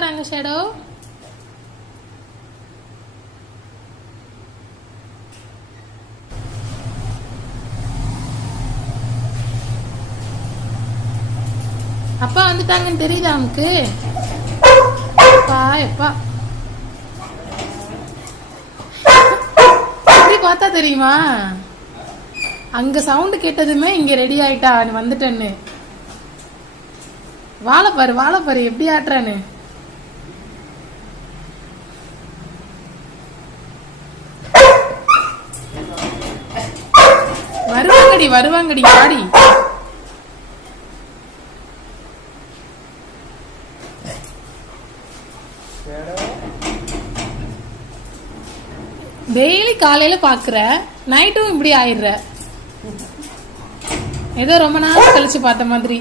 வராங்க ஷேடோ? அப்பா வந்துட்டாங்கன்னு தெரியுதா உனக்கு? எப்பா எப்படி பார்த்தா தெரியுமா? அங்க சவுண்ட் கேட்டதுமே இங்க ரெடி ஆயிட்டா வந்துட்டேன்னு. வாழப்பாரு எப்படி ஆட்டுறான்னு. வருவாங்கடி பாடி. டெய்லி காலையில பாக்குற, நைட்டும் இப்படி ஆயிடுற. ஏதோ ரொம்ப நாள் கழிச்சு பார்த்த மாதிரி.